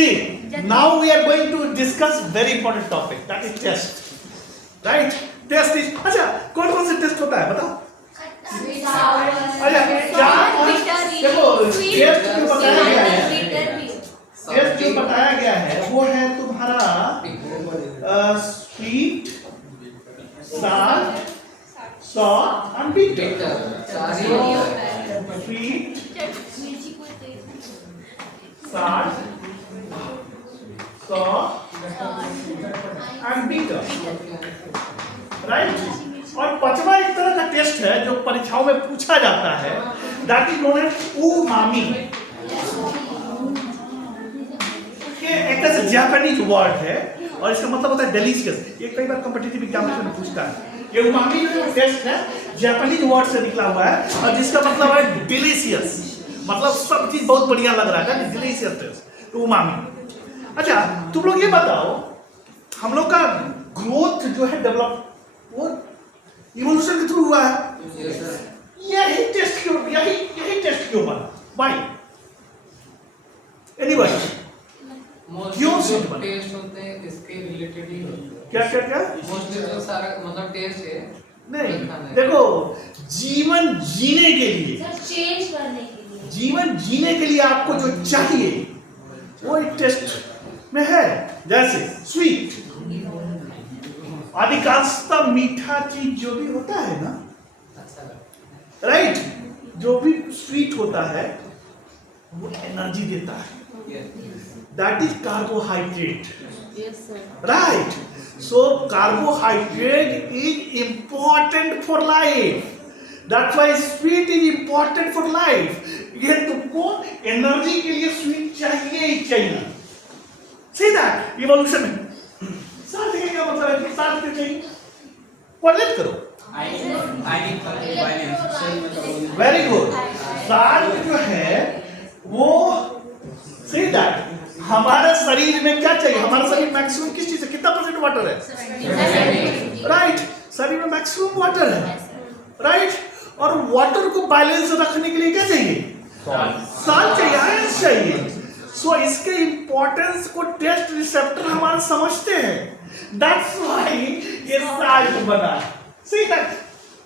See, now we are going to discuss very important topic, that is test. Right? Test is, अच्छा कौन कौन से test होता है बताओ? अच्छा क्या देखो टेस्ट जो बताया गया है, टेस्ट जो बताया गया है वो है तुम्हारा sweet, salt, salt and bitter. Sweet, salt, salt and bitter. Right? और पांचवा एक तरह का टेस्ट है जो परीक्षाओं में पूछा जाता है, that is known as umami. ये एक तरह से जापानीज वर्ड है और इसका मतलब होता है डिलीशियस। ये कई बार कॉम्पिटिटिव एग्जामिनेशन में पूछता है। ये उमामी जो टेस्ट है जापानीज वर्ड से निकला हुआ है और जिसका मतलब है डिलीशियस, मतलब सब चीज बहुत बढ़िया लग रहा है, डिलीशियस टेस्ट, तो उमामी। अच्छा तुम लोग ये बताओ, हम लोग का ग्रोथ जो है डेवलप वो इवोल्यूशन के थ्रू हुआ है, यही टेस्ट क्यों बना? व्हाई? एनीबॉडी? क्यों टेस्ट होते हैं इसके रिलेटेड ही होते हैं। क्या मोस्टली जो सारा मतलब टेस्ट है नहीं, देखो जीवन जीने के लिए, चेंज करने के लिए, जीवन जीने के लिए आपको जो चाहिए वो एक टेस्ट में है। जैसे स्वीट, अधिकांशतः मीठा चीज जो भी होता है ना, राइट, जो भी स्वीट होता है वो एनर्जी देता है, that is carbohydrate. Yes, sir. Right? So carbohydrate is important for life. That's why sweet is important for life. ये तुमको एनर्जी के लिए स्वीट चाहिए ही चाहिए। See that? इवोल्यूशन में साथ के क्या मतलब है कि साथ के चाहिए? कोरिलेट करो। Very good. साथ जो है वो See that? हमारे शरीर में क्या चाहिए? हमारा शरीर मैक्सिमम किस चीज से, कितना परसेंट वाटर है? राइट, शरीर में मैक्सिमम वाटर है, राइट। और वाटर को बैलेंस रखने के लिए क्या चाहिए? साल्ट चाहिए, आयरन चाहिए। सो इसके इंपॉर्टेंस को टेस्ट रिसेप्टर हमारे समझते हैं, दैट्स व्हाई ये साल्ट बना। सी दैट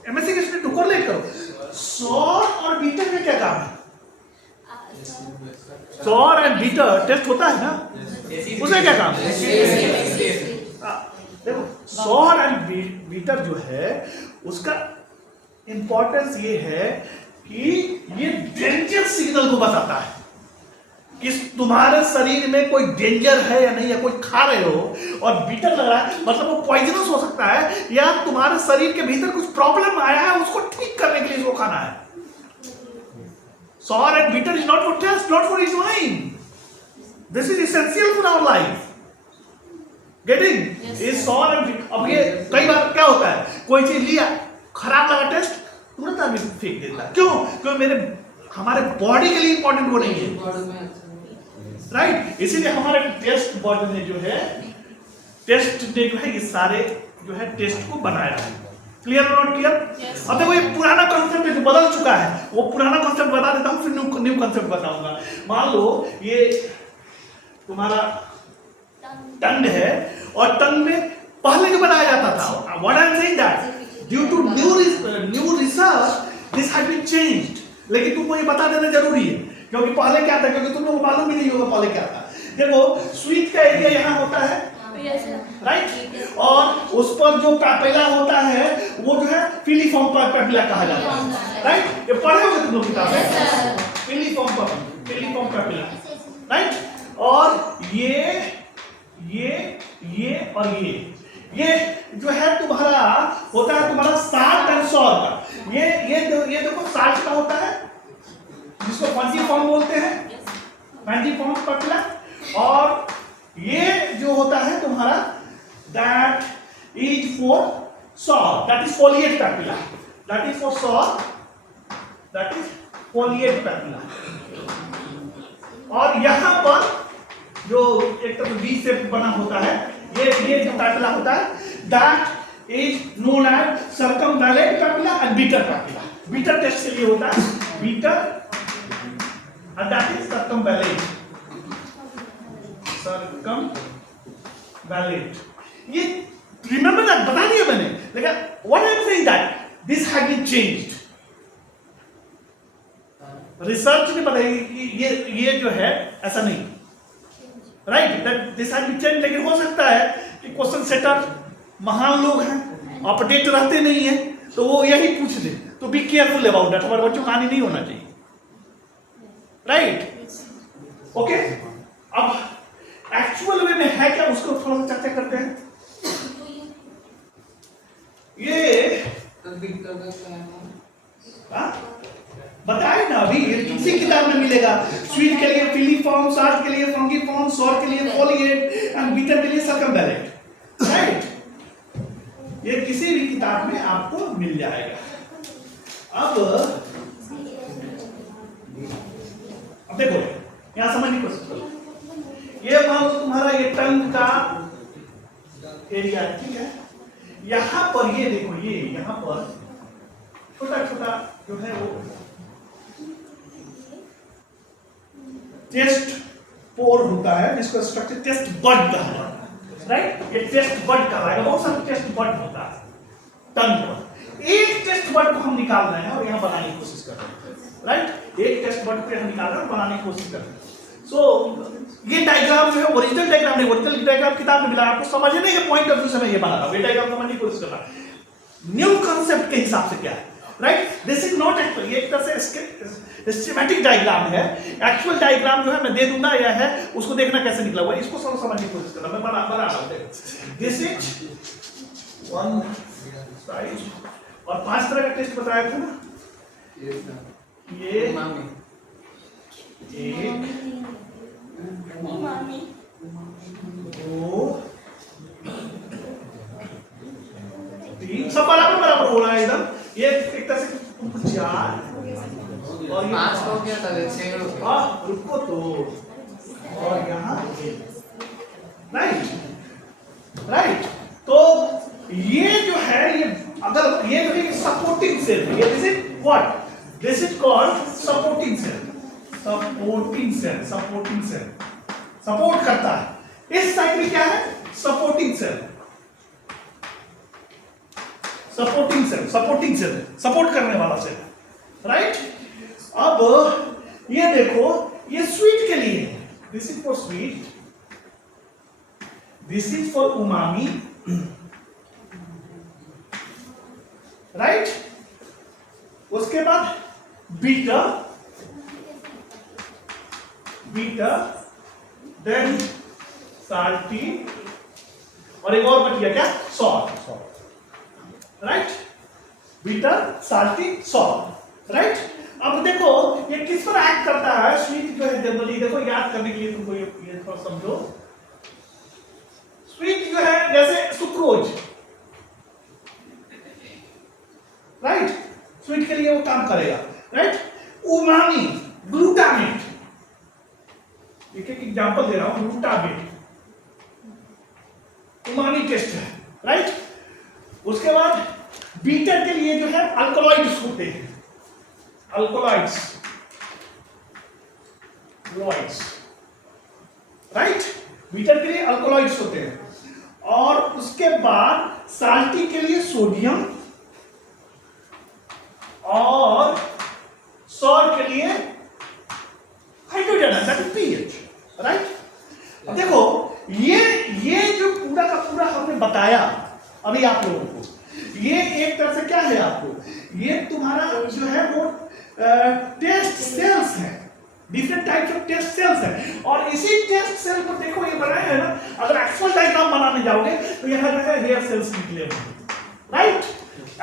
एमएससी के स्टूडेंट कोरिलेट करो, सॉल्ट और बीटर में क्या काम है? सॉर एंड बीटर टेस्ट होता है ना, उसमें क्या काम है? देखो सॉर एंड बीटर जो है उसका इंपॉर्टेंस ये है कि ये डेंजर सिग्नल को बताता है कि तुम्हारे शरीर में कोई डेंजर है या नहीं, या कोई खा रहे हो और बीटर लग रहा है, मतलब वो पॉइजनस हो सकता है, या तुम्हारे शरीर के भीतर कुछ प्रॉब्लम आया है उसको ठीक करने के लिए इसको खाना है। Sour and bitter is not for taste, not for enjoying. This is essential for our life. Getting? Is sour and bitter. अब ये कई बार क्या होता है, कोई चीज लिया, खराब लगा टेस्ट, तुरंत आदमी फेंक देता है। क्यों? क्योंकि हमारे बॉडी के लिए इंपॉर्टेंट वो नहीं है, राइट। इसीलिए हमारे टेस्ट बॉडी ने जो है, टेस्ट ने जो है ये सारे जो है टेस्ट को बनाया है। क्लियर और नॉट क्लियर? अब देखो ये पुराना कॉन्सेप्ट जो बदल चुका है, वो पुराना कॉन्सेप्ट बता देता हूँ, फिर न्यू कॉन्सेप्ट बताऊंगा। मान लो ये तुम्हारा टंग है और टंग में पहले जो बनाया जाता था, what I am saying that due to new research this has been changed. लेकिन तुमको ये बता देना जरूरी है, क्योंकि पहले क्या था, क्योंकि तुमको मालूम ही नहीं होगा पहले क्या था। देखो स्वीट का एरिया यहाँ होता है, राइट, और उस पर जो पैपिला होता है वो जो है फिलीफॉर्म पैपिला कहा जाता है, राइट। ये पढ़े होंगे तुम लोग किताब में, फिलीफॉर्म पैपिला, राइट। और ये और ये जो है तुम्हारा होता है तुम्हारा साल्ट एंड सॉल्ट का। ये देखो साल्ट का होता है जिसको फंजीफॉर्म बोलते हैं, फंजीफॉर्म पैपिला। और ये जो होता है तुम्हारा that is for salt, that is foliate papilla, that is for salt, that is foliate papilla। और यहाँ पर जो एक तरह वी शेप बना होता है, ये जो पैपिला होता है that is known as circumvallate papilla and bitter papilla। bitter taste के लिए होता है bitter and that is circumvallate। Circumvallate, ये रिमेंबर दैट, बता दिया मैंने, लेकिन what I am saying that this has been changed. Research ने बताई कि ये जो है ऐसा नहीं, right, that this has been changed. लेकिन हो सकता है कि क्वेश्चन सेटर महान लोग हैं, अपडेट रहते नहीं है, तो वो यही पूछ दे, तो बी केयरफुल अबाउट दैट, हमारे बच्चों को हानि नहीं होना चाहिए, राइट। ओके, अब एक्चुअल वे में है क्या, उसको थोड़ा सा चर्चा करते हैं। ये बताए ना अभी, ये किसी किताब में मिलेगा। स्वीट के लिए फिलीफॉर्म, साल्ट के लिए फंगीफॉर्म, सॉर के लिए फोलिएट एंड बीटर के लिए सर्कमवैलेंट, राइट। ये किसी भी किताब में आपको मिल जाएगा। अब देखो यहां समझने की कोशिश करो। ये मान लो तुम्हारा ये टंग का एरिया, ठीक है। यहां पर ये देखो, ये यहां पर छोटा छोटा जो है वो टेस्ट पोर होता है, जिसको स्ट्रक्चर टेस्ट बड कहा जाता है, राइट। ये टेस्ट बड कहा है, बहुत सारे टेस्ट बड होता है टंग पर। एक टेस्ट बड को हम निकाल रहे हैं और यहां बनाने की कोशिश कर रहे हैं, राइट। एक टेस्ट बड को हम निकाल रहे हैं और बनाने की कोशिश कर रहे हैं। सो ये डायग्राम जो है ओरिजिनल डायग्राम नहीं, ओरिजिनल डायग्राम किताब में मिला, आपको समझने के पॉइंट ऑफ व्यू से मैं ये बना रहा हूं। ये डायग्राम समझने की कोशिश कर रहा हूं न्यू कांसेप्ट के हिसाब से क्या है, right. This is not actual, ये एक तरह से सिस्टेमैटिक डायग्राम है। एक्चुअल डायग्राम जो है मैं दे दूंगा, यह है, उसको देखना कैसे निकला हुआ है, इसको समझने की कोशिश करना, मैं बना रहा हूं। दिस इज वन साइड, और 5 तरह का टेस्ट बताया था ना, ये एक, दो, 3, सब बराबर बराबर हो रहा है एकदम। ये एक तरह से 4 और 5 हो गया था, 6 हो गया। रुको तो, और यहाँ राइट, राइट। तो ये जो है, ये अगर ये जो सपोर्टिंग सेल, ये this is what, this is called supporting cell. Supporting cell, supporting cell support करता है। इस साइड में क्या है, supporting cell, supporting cell, supporting cell, support करने वाला सेल, राइट। अब ये देखो, ये स्वीट के लिए है, this is for sweet, this is for umami, right. उसके बाद बीटर, बीटर, देन साल्टी, और एक और बच गया क्या, salt, right. Bitter, salty, salt, right. अब देखो ये किस पर एक्ट करता है, स्वीट जो है जनरली, देखो याद करने के लिए तुमको ये थोड़ा समझो। स्वीट जो है जैसे सुक्रोज, राइट, स्वीट के लिए वो काम करेगा, राइट। उमामी, ग्लूटामेट, एक एग्जांपल दे रहा हूं, ग्लूटामेट उमामी टेस्ट है, राइट। उसके बाद बीटर के लिए जो है अल्कोलॉइड्स होते हैं, अल्कोलॉइड्स, लॉइड्स, राइट। बीटर के लिए अल्कोलॉइड्स होते हैं। और उसके बाद साल्टी के लिए सोडियम, और सॉल्ट के लिए हाइड्रोजन है, दैट इज पीएच, राइट। अब देखो ये जो पूरा का पूरा हमने बताया अभी आप लोगों को, ये एक तरह से क्या है, आपको ये तुम्हारा जो है वो टेस्ट सेल्स है, different types of taste cells है। और इसी टेस्ट सेल को देखो ये बनाया है ना, अगर एक्चुअल डायग्राम बनाने जाओगे तो यहाँ जो है हेयर सेल्स निकले होंगे, राइट।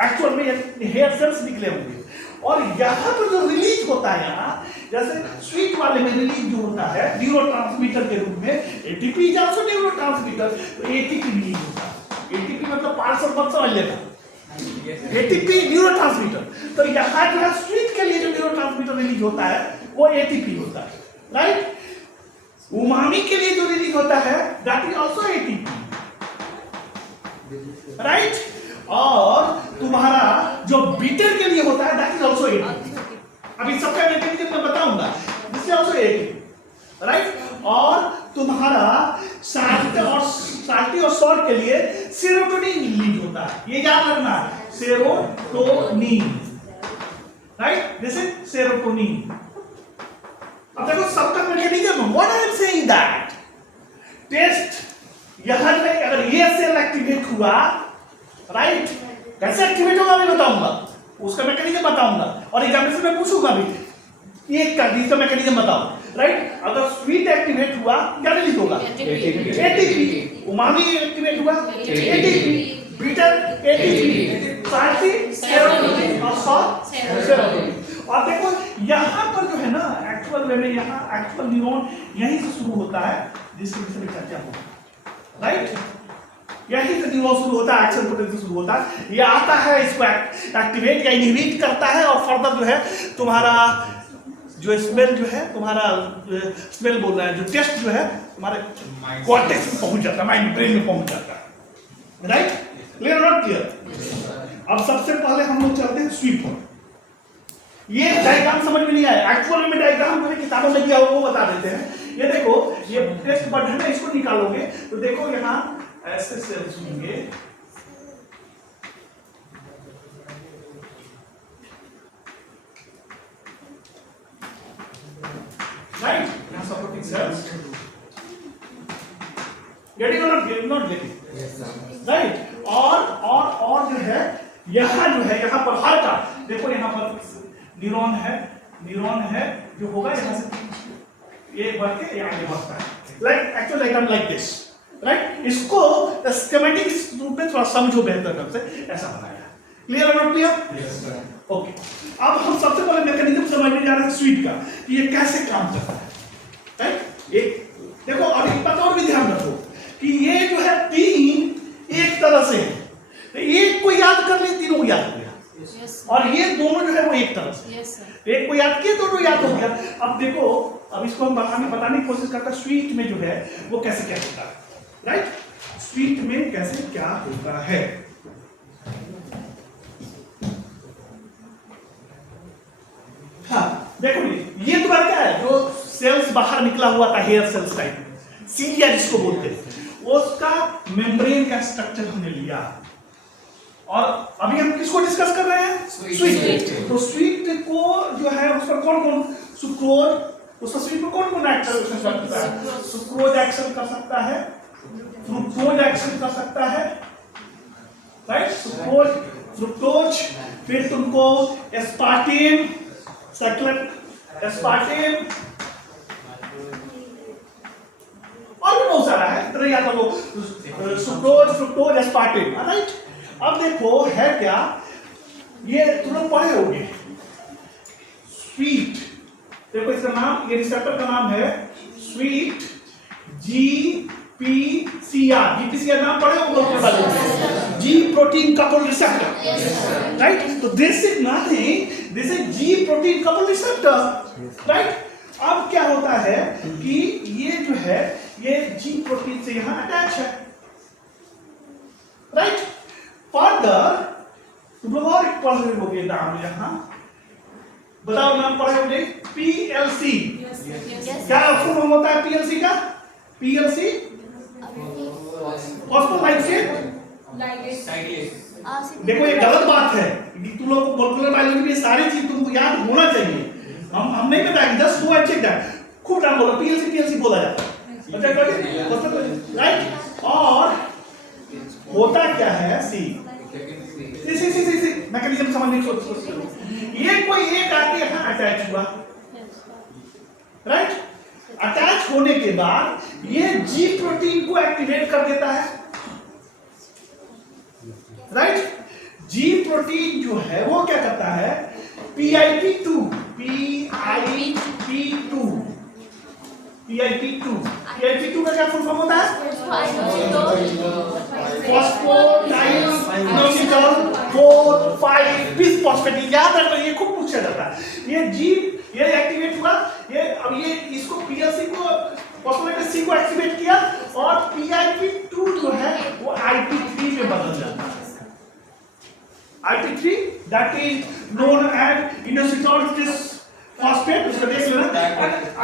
एक्चुअल में हेयर सेल्स निकले होंगे, और यहाँ पर जो रिलीज होता है, यहाँ जैसे स्वीट वाले में रिलीज जो होता है न्यूरोट्रांसमीटर के रूप में, एटीपी इज आल्सो न्यूरोट्रांसमीटर, तो एटीपी रिलीज होता है। एटीपी मतलब पार्सल मत समझ लेना, एटीपी न्यूरोट्रांसमीटर। तो यहाँ जो है स्वीट के लिए जो न्यूरोट्रांसमीटर रिलीज होता है वो एटीपी होता है, राइट। उमामी के लिए जो रिलीज होता है that is also ATP, right. और तुम्हारा जो बीटर के लिए होता है दैट इज आल्सो एटीपी। अभी सबका मैकेनिज्म मैं बताऊंगा, this is also ATP, right. और तुम्हारा शॉर्ट के लिए सेरोटोनिन रिलीज होता है, ये याद रखना, serotonin, right, this is serotonin. अब देखो सबका mechanism, what I am saying that taste यहां पे अगर ये सेल एक्टिवेट हुआ, राइट, कैसे एक्टिवेट होगा मैं बताऊंगा, उसका मैकेनिज्म बताऊंगा और एग्जामिनेशन में पूछूंगा भी ये का मैकेनिज्म बताओ, राइट। अगर स्वीट एक्टिवेट हुआ क्या रिलीज होगा, एटीपी, उमामी एक्टिवेट हुआ ATP, bitter ATP, salty serotonin और सॉल्ट सेरोटोनिन। और देखो यहाँ पर जो है ना एक्चुअल वे में यहाँ एक्चुअल न्यूरॉन यहीं से शुरू होता है जिसके विषय में चर्चा होगी, राइट, यहीं से न्यूरॉन शुरू होता है, एक्शन पोटेंशियल शुरू होता है, ये आता है, इसको एक्टिवेट या इनहिबिट करता है और फर्दर जो है तुम्हारा जो स्मेल जो है, तुम्हारा स्मेल बोल रहा है, जो टेस्ट जो है तुम्हारे कॉर्टेक्स में पहुंच जाता है, माइंड ब्रेन में पहुंच जाता है, राइट, क्लियर नॉट क्लियर। अब सबसे पहले हम लोग चलते हैं स्वीट पर। ये डायग्राम समझ में नहीं आया, एक्चुअल में डायग्राम जो किताबों में दिया वो बता देते हैं। ये देखो, ये टेस्ट बर्ड है ना, इसको निकालोगे तो देखो यहाँ ऐसे सेल्स होंगे, राइट, यहाँ सपोर्टिंग सेल्स, गेटिंग और नॉट गेटिंग, राइट। और जो है यहाँ जो है, यहाँ पर हर का देखो, यहाँ पर न्यूरॉन है जो होगा यहाँ से ये बढ़ के यहाँ आगे बढ़ता है, like actual diagram like this, right. इसको स्कीमेटिक रूप में थोड़ा समझो बेहतर ढंग से, ऐसा बनाया, क्लियर और नॉट क्लियर, ओके। अब हम सबसे पहले मैकेनिज्म समझने जा रहे हैं स्वीट का, कि ये कैसे काम करता है, राइट। एक देखो, अब एक बात और भी ध्यान रखो कि ये जो है तीन एक तरह से है, तो एक को याद कर ले, तीनों को याद हो गया, और ये दोनों जो है वो एक तरह से, एक को याद किया दोनों याद हो गया। अब देखो, अब इसको हम बताने की कोशिश करते हैं स्वीट में जो है वो कैसे क्या होता है, राइट, स्वीट में कैसे क्या होता है। हाँ देखो, ये तुम्हारा क्या है, जो सेल्स बाहर निकला हुआ था, हेयर सेल्स टाइप, सीलिया जिसको बोलते हैं, उसका मेम्ब्रेन का स्ट्रक्चर हमने लिया। और अभी हम किसको डिस्कस कर रहे हैं, स्वीट। तो स्वीट को जो है उस पर कौन कौन, सुक्रोज, उस पर स्वीट पर कौन कौन एक्शन कर सकता है, सुक्रोज एक्शन कर सकता है, फ्रुक्टोज एक्शन कर सकता है, राइट, सुक्रोज, फ्रुक्टोज, फिर तुमको एस्पार्टेम, साइक्लिक एस्पार्टेम, और भी बहुत सारा है, इतना याद रखो, सुक्रोज, फ्रुक्टोज, एस्पार्टेम, राइट। अब देखो है क्या, ये तुम लोग पढ़े होंगे स्वीट, देखो इसका नाम, ये रिसेप्टर का नाम है स्वीट, GPCR, GPCR नाम पढ़े होंगे, G protein couple receptor, right. तो this is nothing, this is G protein couple receptor, right. अब क्या होता है कि ये जो है ये जी प्रोटीन से यहां अटैच है, राइट। फर्दर तुम लोग और एक पढ़ रहे होगे नाम, यहां बताओ नाम पढ़े होंगे, PLC, क्या फुल फॉर्म होता है PLC का, PLC फॉस्फोलाइपेट। देखो ये गलत बात है, तुम लोग को मॉलिक्यूलर बायोलॉजी में सारी चीज तुमको याद होना चाहिए, हम नहीं बताएंगे, just go and check that, खुद नाम बोलो, PLC बोला जाता है, राइट। और होता क्या है, सी मैकेनिज्म समझने की कोशिश करो, ये कोई एक आके यहाँ अटैच हुआ, राइट, अटैच होने के बाद ये जी प्रोटीन को एक्टिवेट कर देता है, राइट। जी प्रोटीन जो है वो क्या करता है, PIP2 का क्या फुल फॉर्म होता है, फॉस्फोडाइइनोसिनोल 4,5 बिसफॉस्फेट, याद रखो, ये खूब पूछा जाता है। ये एक्टिवेट हुआ, ये अब ये इसको PLC को फॉस्फोलेट C को एक्टिवेट किया और PIP2 जो है वो IP3 में बदल जाता है। IP3 that is known as inositol phosphate, उसका देख लेना।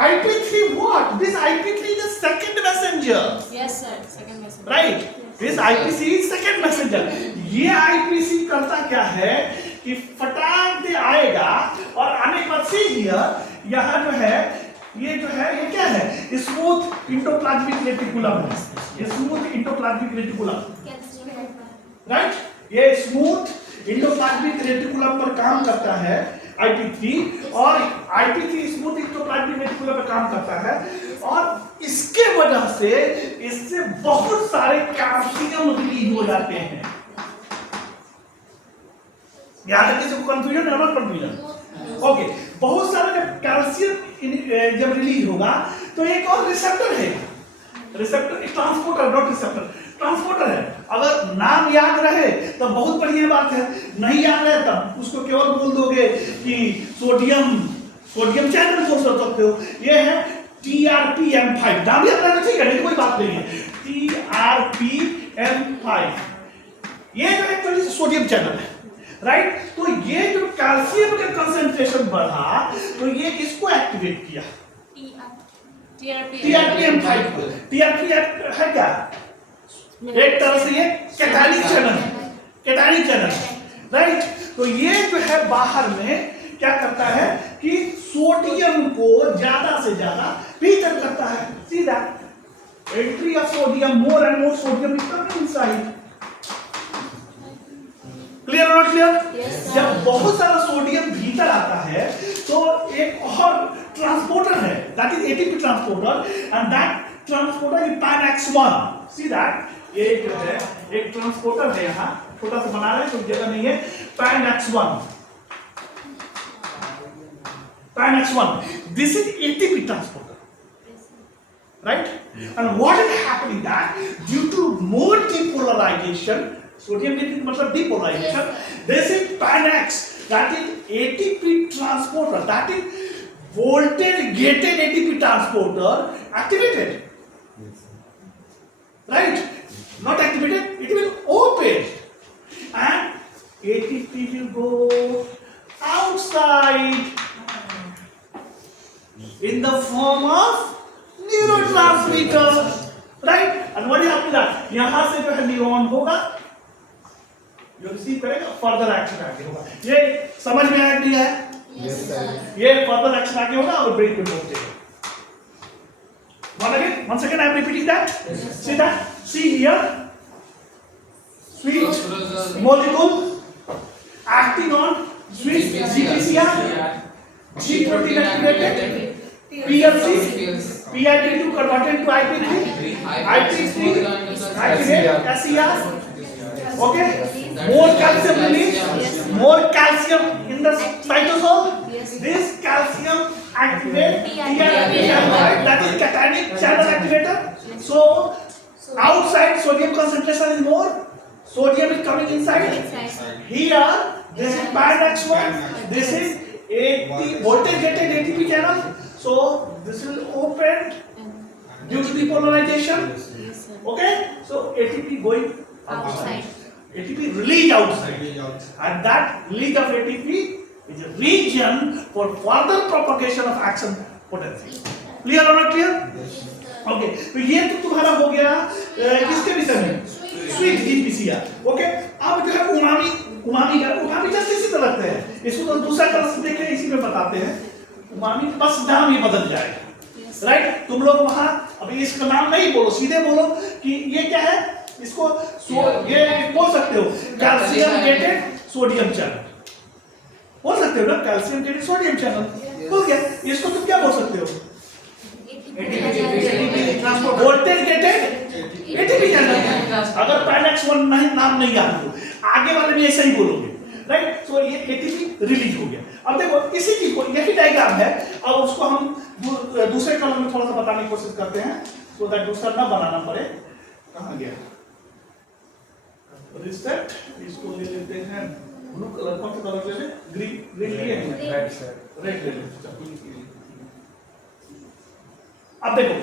IP3 what? This IP3 is the second messenger. Yes sir, second messenger. Right? This IPC is second messenger. ये आईपीसी करता क्या है कि फटाक से आएगा और आने के बाद से यहाँ जो है ये क्या है, स्मूथ इंडोप्लाज्मिक रेटिकुलम है, स्मूथ इंडोप्लाज्मिक रेटिकुलम, राइट। ये स्मूथ इंडोप्लाज्मिक रेटिकुलम पर काम करता है IP3, और IP3 स्मूथ इंडोप्लाज्मिक रेटिकुलम पर काम करता है, और इसके वजह से इससे बहुत सारे कैल्शियम रिलीज हो जाते हैं। याद है, किसी को कंफ्यूजन है? Not confusion. ओके, बहुत सारा जब कैल्शियम जब रिलीज होगा तो एक और रिसेप्टर है, receptor transporter, not receptor, transporter है। अगर नाम याद रहे तो बहुत बढ़िया बात है, नहीं याद रहे तब उसको केवल बोल दोगे कि सोडियम चैनल बोल सकते हो। ये है TRPM5, नाम याद रहना चाहिए, नहीं कोई बात नहीं है। TRPM5 ये जो एक्चुअली सोडियम चैनल है, राइट। तो ये जो कैल्शियम का कंसंट्रेशन बढ़ा तो ये इसको एक्टिवेट किया, TRPM5 को। TRPM है क्या, एक तरह से ये कैटायनिक चैनल, राइट। तो ये जो है बाहर में क्या करता है कि सोडियम को ज्यादा से ज्यादा भीतर करता है। सीधा entry of sodium, more and more sodium is coming inside. Clear और नॉट क्लियर? जब बहुत सारा सोडियम भीतर आता है तो एक और ट्रांसपोर्टर है, that is ATP transporter, and that transporter is PANX1। See that ये जो है एक ट्रांसपोर्टर है, यहाँ छोटा सा बना रहे हैं, कोई जगह नहीं है। PANX1, this is ATP transporter, right? And what is happening that due to more depolarization, sodium मतलब depolarization, this is PANX, that is ATP transporter, that is voltage gated ATP transporter activated, right? Not activated, it will open, and ATP will go outside in the form of neurotransmitter, right? And what is happening that यहाँ से जो है neuron होगा जो receive करेगा, further action आगे होगा। ये समझ में आया कि है? Yes sir. ये फर्दर एक्शन आगे होगा और ब्रेन पे पहुंचेगा। Once again, I am repeating that. See that? See here. Sweet molecule acting on sweet GPCR, G protein activated, PLC, PIP2 converted to IP3, IP3 activate SCR. Okay, more calcium release, more calcium in the cytosol. This calcium activate TRPM5, that is cationic channel activator. So outside sodium concentration is more, sodium is coming inside. Here this is PANX1, this is AT voltage gated ATP channel. So this will open due to depolarization. Okay, so ATP going outside. ATP release outside, and that release of ATP is a region for further propagation of action potential. Clear or not clear? Okay, तो ये तो तुम्हारा हो गया किसके विषय में? Sweet GPCR. Okay, अब जो है उमामी जैसे इसी तरह लगते हैं, इसको तो दूसरा तरह से देखें, इसी में बताते हैं। उमामी बस नाम ही बदल जाएगा, राइट? तुम लोग वहां अभी इसका नाम नहीं बोलो, सीधे बोलो कि ये क्या है, इसको ये बोल सकते हो कैल्शियम गेटेड सोडियम चैनल, बोल सकते हो ना, कैल्शियम गेटेड सोडियम चैनल बोल गया। इसको तुम क्या बोल सकते हो? Voltage gated ATP channel. अगर PANX1 नाम नहीं याद हो, आगे वाले भी ऐसा ही बोलोगे, राइट? तो ये एटीपी रिलीज हो गया। अब देखो इसी की यही डायग्राम है, अब उसको हम दूसरे कलर में थोड़ा सा बताने की कोशिश करते हैं, सो दैट दूसरा ना बनाना पड़े। कहाँ गया रिसेट? इसको ले लेते हैं ब्लू कलर, कौन सा कलर ले ले? ग्रीन लिए हैं, रेड ले ले। अब देखो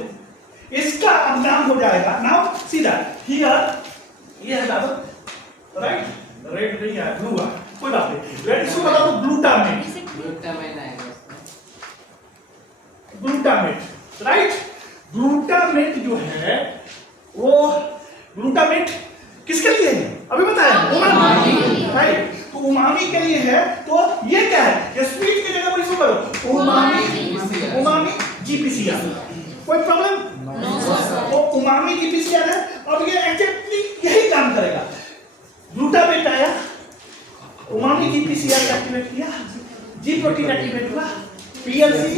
इसका अब नाम हो जाएगा, नाउ सी दैट हियर ये है दादा, राइट? रेड नहीं है, ब्लू है, कोई बात नहीं। रेड इसको बता दो ग्लूटामेट, ग्लूटामेट, राइट? ग्लूटामेट जो है वो ग्लूटामेट किसके लिए है? अभी बताया उमामी। राइट। तो उमामी के लिए है, तो ये क्या है? ये स्वीट की जगह पर इसको करो उमामी, उमामी जीपीसीआर। कोई प्रॉब्लम? वो उमामी जीपीसीआर है। अब ये एक्चुअली यही काम करेगा। ग्लूटामेट आया, उमामी जीपीसीआर का एक्टिवेट किया, जी प्रोटीन एक्टिवेट हुआ, पीएलसी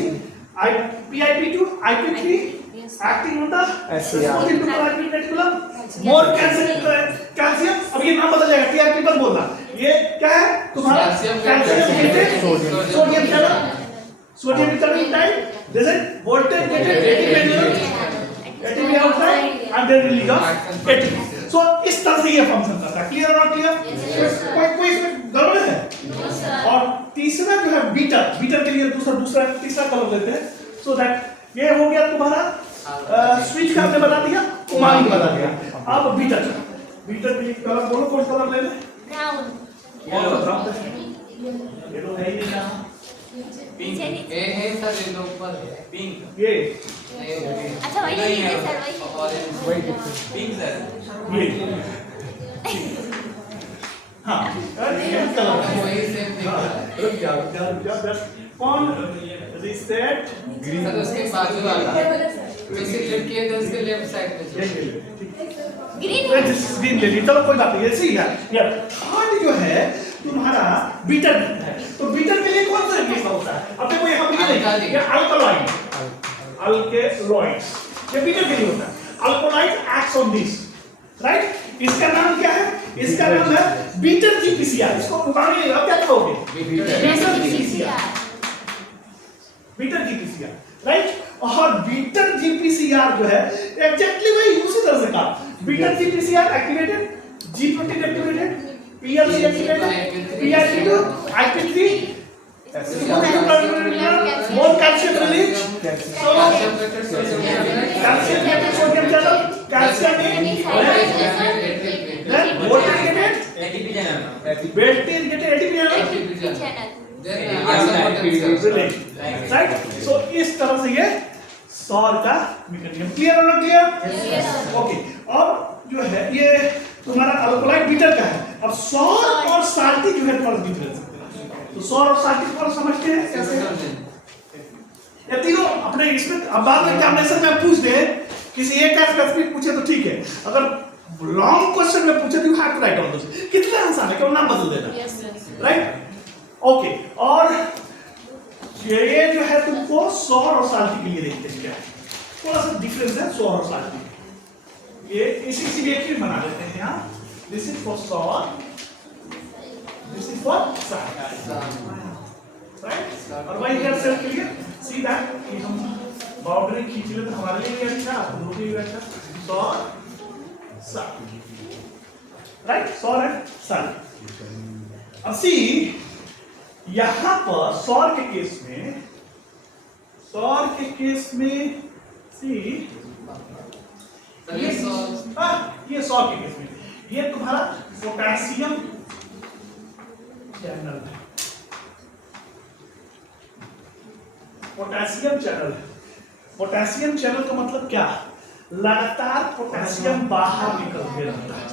PIP2 IP3 एक्टिंग होता मोर कैल्शियम। अब ये नाम बदल जाएगा, TRP पर बोलना। ये क्या है तुम्हारा? Calcium gated sodium channel, sodium ethyl जैसे voltage gated ATP outside and then release of ATP। So इस तरह से ये फंक्शन करता है। क्लियर और क्लियर? कोई इसमें गड़बड़ है? और तीसरा जो है बीटर, बीटर के लिए दूसरा तीसरा कलर लेते हैं। सो दैट ये हो गया तुम्हारा स्विच का हमने बता दिया, उमामी बता दिया। अब बीटर, बीटर के लिए कलर बोलो, कौन कलर ले ले? ब्राउन। ये तो है ही नहीं ना। पिंक है सर, ये दो ऊपर पिंक। ये अच्छा वही है सर, वही पिंक सर, ये हाँ ये कलर है। वही सेम दिख रहा है रुक जाओ कौन रीसेट ग्रीन सर, उसके बाजू वाला जैसे क्लिक किए तो उसके लेफ्ट साइड में ग्रीन ग्रीन ले ली। चलो कोई बात नहीं, ऐसे ही यार। थर्ड जो है तुम्हारा बीटर है। तो बीटर के लिए कौन सा रिप्लेस होता है? अब देखो यहाँ पे नहीं, ये अल्कलॉइड, अल्केलॉइड्स, ये बीटर के लिए होता है। Alkaloid acts on this, right? इसका नाम क्या है? इसका नाम है बीटर जीपीसीआर। इसको उठाने अब क्या करोगे? Bitter GPCR, bitter GPCR, right? और बीटर जीपीसीआर जो है एग्जैक्टली वही उसी तरह से काम। Bitter GPCR activated, G protein activated, PLC activated, PIP2 IP3 more calcium release, so calcium sodium channel, calcium then voltage gated ATP channel, voltage gated ATP channel, right? So इस तरह से ये सौर का मैकेनिज्म। क्लियर और clear? Okay. और जो है ये तुम्हारा अल्कलाइड बीटर का है। अब सौर और साल्टी जो है थोड़ा डिफरेंस है। तो सौर और साल्टी को समझते हैं कैसे? ये तीनों अपने इसमें अब बाद में एग्जामिनेशन में पूछ दे, किसी एक का स्पेसिफिक पूछे तो ठीक है, अगर लॉन्ग क्वेश्चन में पूछे तो you have to write on this. कितना आसान है, क्यों नाम बदल देना, राइट? ओके। और ये जो है तुमको सौर और साल्टी के लिए देखते हैं क्या थोड़ा सा डिफरेंस है सौर और साल्टी। ये इसी एक बना देते हैं यहाँ। दिस इज फॉर सौर, this is for salt, right? और वही हियर सेल के लिए सी दैट कि हम बाउंड्री खींच ले तो हमारे लिए भी अच्छा, आप लोगों के लिए भी अच्छा। सौर साल्ट, राइट? सौर है साल्ट। अब सी यहां पर सौर के केस में, सौर के केस में सी ये सौर के केस में ये तुम्हारा पोटेशियम चैनल है, पोटेशियम चैनल। पोटेशियम चैनल का मतलब क्या? लगातार पोटेशियम बाहर निकलते रहता है,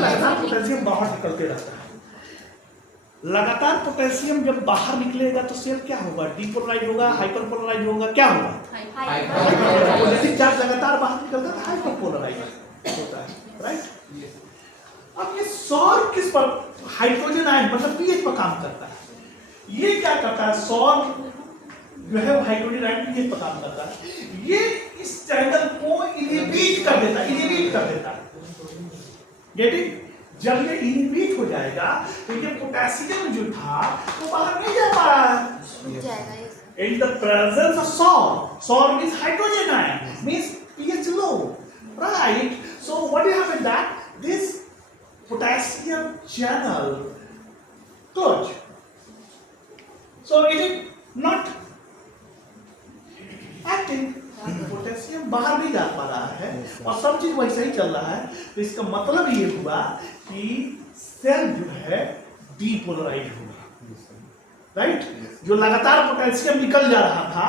लगातार पोटेशियम बाहर निकलते रहता है। लगातार पोटेशियम जब बाहर निकलेगा तो सेल क्या होगा? डीपोलराइज होगा, हाइपरपोलराइज होगा, क्या होगा? हाइपरपोलराइज। चार्ज लगातार बाहर निकलता है, हाइपरपोलराइज होता है, राइट? अब ये सौर किस पर? हाइड्रोजन आयन मतलब पीएच पर काम करता है। ये क्या करता है? सौर जो है वो हाइड्रोजन आयन पीएच पर काम करता है। ये इस चैनल को इनहिबिट कर देता है, इनहिबिट कर देता है। गेटिंग? जब ये इनहिबिट हो जाएगा तो ये पोटेशियम जो था वो बाहर नहीं जा पा रहा है। In the presence of sour means hydrogen ion, means pH low, right? So what will happen that this potassium channel closed. So it is not acting. Potassium बाहर नहीं जा पा रहा है और सब चीज वैसे ही चल रहा है। तो इसका मतलब ये हुआ कि सेल जो है डीपोलराइज हुआ, राइट? जो लगातार पोटेशियम निकल जा रहा था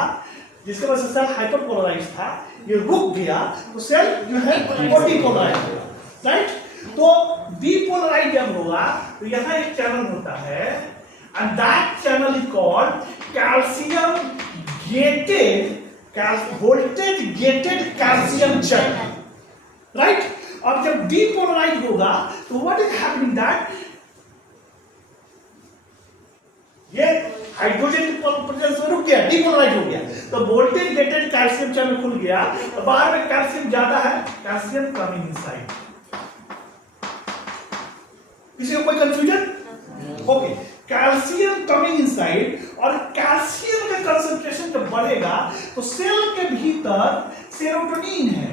जिसके वजह से सेल हाइपरपोलराइज था, ये रुक गया तो सेल जो है वो डिपोलराइज होगा, राइट। तो डिपोलराइज जब होगा तो यहाँ एक चैनल होता है and that channel is called calcium gated voltage gated calcium channel, right. अब जब डिपोलराइज होगा तो व्हाट इज हैपनिंग दैट ये हाइड्रोजन प्रेजेंस में रुक गया, डिपोलराइज हो गया, तो वोल्टेज गेटेड कैल्शियम चैनल खुल गया, तो बाहर में कैल्शियम ज्यादा है, कैल्शियम कमिंग इनसाइड। किसी को कोई confusion? Okay, calcium coming inside, और कैल्शियम का कंसंट्रेशन जब बढ़ेगा तो सेल के भीतर सेरोटोनिन है।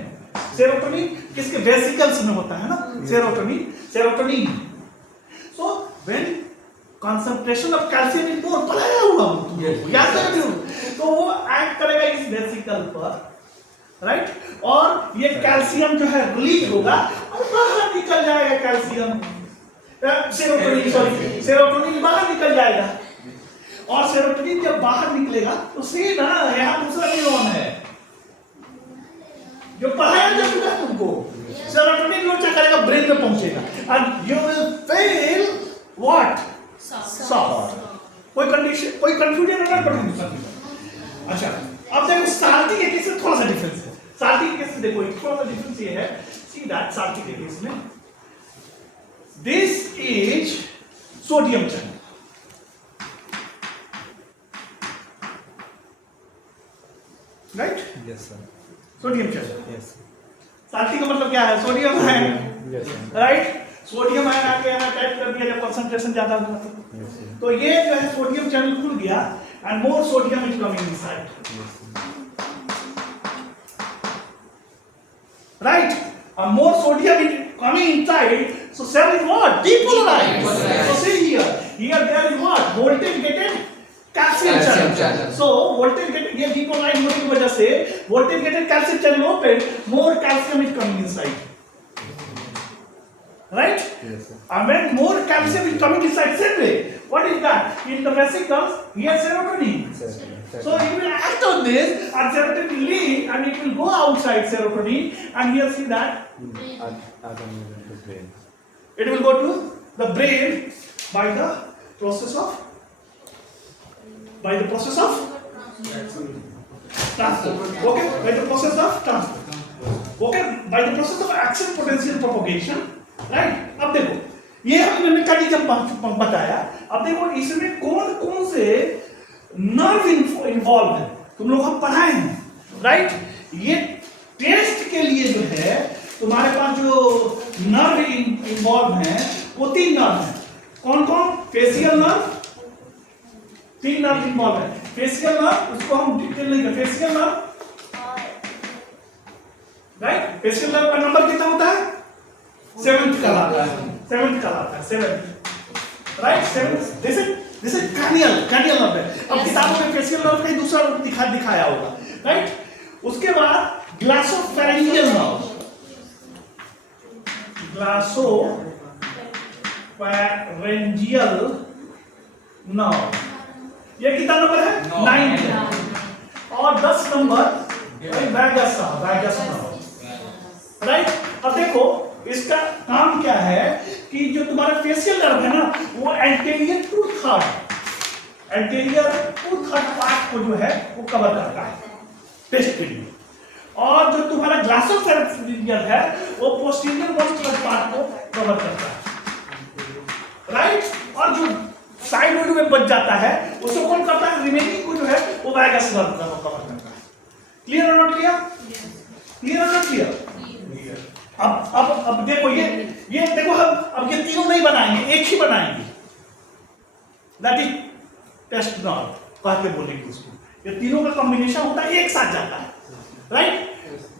सेरोटोनिन किसके वेसिकल्स में होता है ना, serotonin. So when concentration of calcium is more, पढ़ाया हुआ याद रखिए, तो वो एक्ट करेगा इस वेसिकल पर, राइट। और ये कैल्शियम जो है रिलीज होगा और बाहर निकल जाएगा कैल्शियम, सेरोटोनिन बाहर निकल जाएगा, और सेरोटोनिन जब बाहर निकलेगा तो सी ना यहाँ दूसरा न्यूरॉन है जो पढ़ाया जाएगा तुमको, सेरोटोनिन लोचा करेगा, ब्रेन में पहुंचेगा and you will feel what soft. कोई कंडीशन, कोई कंफ्यूजन है ना? अच्छा, अब देखो साल्टी के केस में थोड़ा सा डिफरेंस है। साल्टी के केस में देखो थोड़ा सा डिफरेंस ये है, सी दैट साल्टी के केस में this is sodium channel, right? Yes sir, sodium channel. Yes salty का मतलब क्या है? सोडियम है, यस राइट। सोडियम आयन आके यहाँ टाइप कर दिया जब कंसंट्रेशन ज्यादा हुआ तो ये जो है सोडियम चैनल खुल गया and more sodium is coming inside, right. More sodium is coming inside, so cell is what? Depolarized. So see here there is what? Voltage gated calcium channel. So voltage gated, ये depolarized होने की वजह से voltage gated calcium channel open, more calcium is coming inside. Right? Yes, sir. And when more calcium is coming inside, same way. What is that? In the vesicles, here serotonin. So it will act on this, and serotonin will leave, and it will go outside serotonin, and here see that it will go to the brain by the process of transport. Okay, by the process of transport. Okay, by the process of action potential propagation. Right. अब देखो ये हमने mechanism बताया, अब देखो इसमें कौन कौन से नर्व इन्वॉल्व है, तुम लोग हम पढ़ाए हैं, राइट। ये टेस्ट के लिए जो है तुम्हारे पास जो नर्व इन्वॉल्व हैं वो 3 नर्व हैं। कौन कौन? फेशियल नर्व, 3 नर्व इन्वॉल्व है। फेशियल नर्व, उसको हम डिटेल नहीं कर, facial nerve, right. Facial nerve का नंबर कितना होता है? 7th कहलाता है 7th, right. 7th this is cranial nerve है। अब किताबों में फेशियल नर्व का दूसरा रूप दिखाया होगा, राइट। उसके बाद ग्लासोफैरिंजियल नर्व, ये कितना नंबर है? 9th। और 10 नंबर वैगस नर्व, राइट। अब देखो इसका काम क्या है कि जो तुम्हारा फेशियल नर्व है ना वो एंटीरियर टू थर्ड पार्ट को जो है वो कवर करता है टेस्ट के लिए, और जो तुम्हारा ग्लासोफैरिंजियल है वो पोस्टीरियर मस्कुलर पार्ट को कवर करता है, राइट। और जो साइड में बच जाता है उसको कौन करता है? रिमेनिंग को जो है वो वैगस नर्व कवर करता है। क्लियर और नॉट क्लियर? क्लियर और नॉट क्लियर? अब देखो ये देखो हम अब ये तीनों नहीं बनाएंगे, एक ही बनाएंगे, दैट इज टेस्ट नर्व कहते बोलेंगे उसको। ये तीनों का कॉम्बिनेशन होता है, एक साथ जाता है, राइट।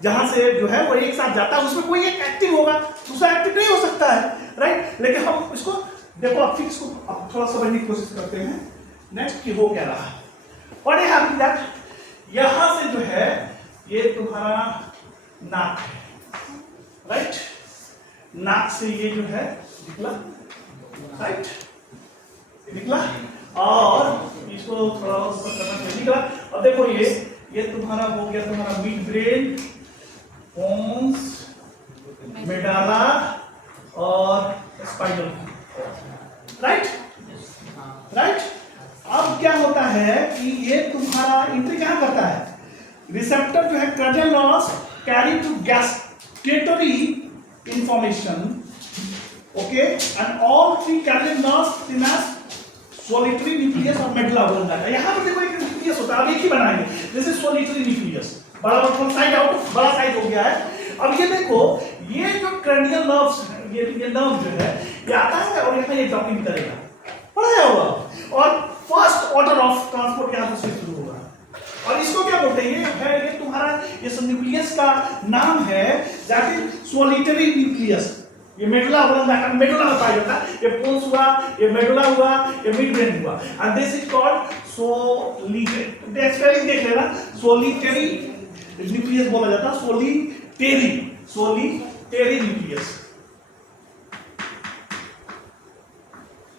जहां से जो है वो एक साथ जाता है, उसमें कोई एक एक्टिव होगा, दूसरा एक्टिव नहीं हो सकता है, राइट। लेकिन हम इसको देखो अब फिर इसको अब थोड़ा समझने की कोशिश करते हैं नेक्स्ट की हो क्या रहा है। और ये हैपन दैट यहां से जो है ये तुम्हारा नाक है, राइट। नाक से ये जो है निकला, राइट, निकला, और इसको थोड़ा ऊपर करना चाहिए, निकला। और देखो ये तुम्हारा हो गया तुम्हारा मिड ब्रेन पोन्स, मेडाला और स्पाइनल राइट राइट। अब क्या होता है कि ये तुम्हारा एंट्री कहाँ करता है, रिसेप्टर जो है cranial nerves carry to gustatory information, okay, and all three cranial nerves in solitary nucleus और मेडुला ओब्लांगाटा। यहाँ पर देखो एक न्यूक्लियस होता है, अब एक ही बनाएंगे, जैसे सोलिटरी न्यूक्लियस बड़ा साइड आउट बड़ा साइज हो गया है। अब ये देखो ये जो क्रैनियल नर्व्स ये नर्व जो है ये आता है और यहाँ ये डॉकिंग करेगा, पढ़ाया होगा, और फर्स्ट ऑर्डर ऑफ ट्रांसपोर्ट यहाँ से शुरू होगा। और इसको क्या बोलते हैं, ये तुम्हारा इस न्यूक्लियस का नाम है दैट इज सोलिटरी न्यूक्लियस। ये मेडुला ओब्लांगाटा, मेडुला में पाया जाता है, ये पोन्स हुआ, ये मेडुला हुआ, ये मिड ब्रेन हुआ, and this is called solitary. Spelling देख लेना, सोलिटरी न्यूक्लियस बोला जाता है, सोलिटरी न्यूक्लियस,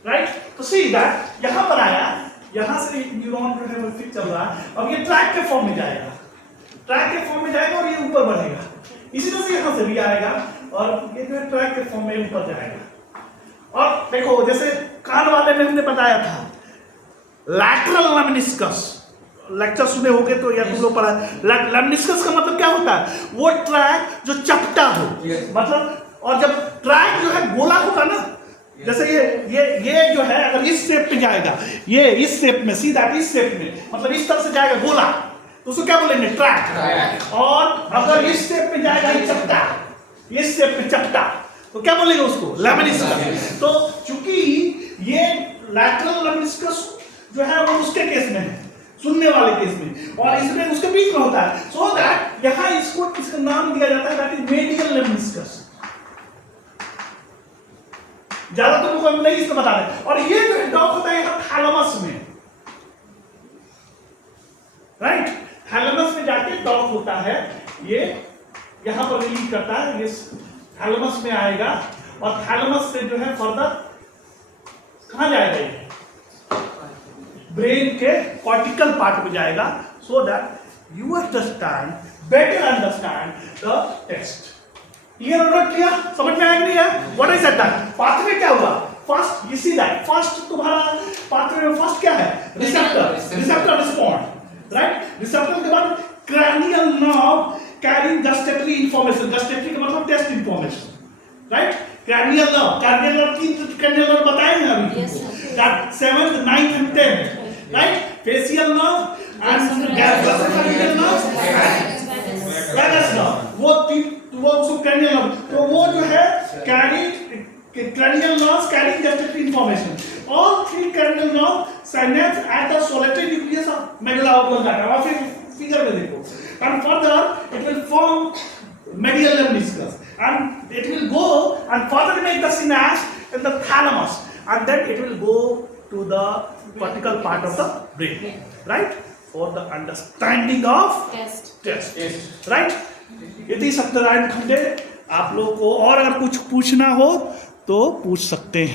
राइट। तो सी दैट यहां पर आया, यहां से एक न्यूरॉन जो है वो फिर चल रहा है, अब ये ट्रैक के फॉर्म में जाएगा, ट्रैक के फॉर्म में जाएगा और ये ऊपर बढ़ेगा, इसी तरह से यहां से भी आएगा और ये जो है ट्रैक के फॉर्म में ऊपर जाएगा। और देखो जैसे कान वाले में हमने बताया था लैटरल लेमनिस्कस, लेक्चर सुने होगे तो या तुम लोग पढ़ा, लेमनिस्कस का मतलब क्या होता है, वो ट्रैक जो चपटा हो, मतलब, और जब ट्रैक जो है गोला होगा ना, जैसे ये जो है अगर इस शेप में जाएगा, ये इस शेप में, सीधा इस शेप में, मतलब इस तरह से जाएगा गोला, तो उसको क्या बोलेंगे, ट्रैक। और अगर इस शेप में जाएगा ये चपटा, इस शेप में चपटा, तो क्या बोलेंगे उसको, लेमनिस्कस। तो चूंकि ये लैटरल लेमनिस्कस जो है वो उसके केस में है, सुनने वाले केस में, और इसमें उसके बीच में होता है, सो दैट यहाँ इसको इसका नाम दिया जाता है दैट इज मेडियल लेमनिस्कस। ज्यादा तुमको हम नहीं इसको बता रहे। और ये जो डॉग होता है यहाँ थैलेमस में, राइट, थैलेमस में जाके डॉग होता है, ये यहाँ पर रिलीज करता है, ये थैलेमस में आएगा और थैलेमस से जो है फर्दर कहाँ जाएगा, ये ब्रेन के कॉर्टिकल पार्ट में जाएगा, so that you understand better understand the text. Clear और नॉट क्लियर, समझ में आया कि नहीं है? व्हाट इज दैट पाथवे क्या हुआ, first you see that first तुम्हारा पाथवे में फर्स्ट क्या है, रिसेप्टर रिस्पॉन्ड, राइट। रिसेप्टर के बाद cranial nerve carrying gustatory information, gustatory का मतलब taste information, right. Cranial nerve की क्रैनियल नर्व बताए हैं अभी that 7th 9th and 10th, right. Facial nerve and glossopharyngeal nerve, वो उसको क्रैनियल नर्व, तो वो जो है cranial nerves carrying gustatory information, all three cranial nerve synapse at the solitary nucleus of medulla oblongata. और फिर फिगर में देखो, and further it will form medial lemniscus and it will go and further make the synapse in the thalamus and then it will go to the cortical part of the brain, right, for the understanding of test, right। यदि सत्यनारायण खंडे आप लोगों को और अगर कुछ पूछना हो तो पूछ सकते हैं।